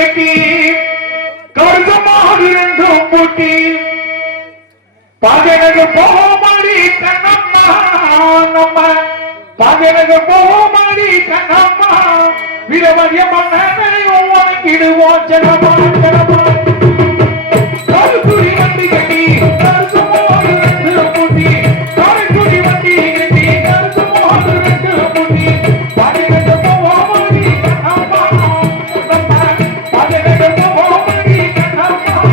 கட்டி கருசமாக இருந்தும் பூட்டி பகனுக்கு போமாடி கண்ணம்மா நம்ம பகனுக்கு போமாடி கண்ணம்மா விரவரிய மன்னனையும் வணங்கிடுவோம் ஜனமா ஜனமா கருக்குடி வண்டி கட்டி கருசமாக இருந்தும் பூட்டி கருக்குடி வண்டி கட்டி கருசமாக இருந்தும் பூட்டி பகனுக்கு போமாடி கண்ணம்மா நம்ம பகனுக்கு போமாடி கண்ணம்மா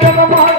Come on,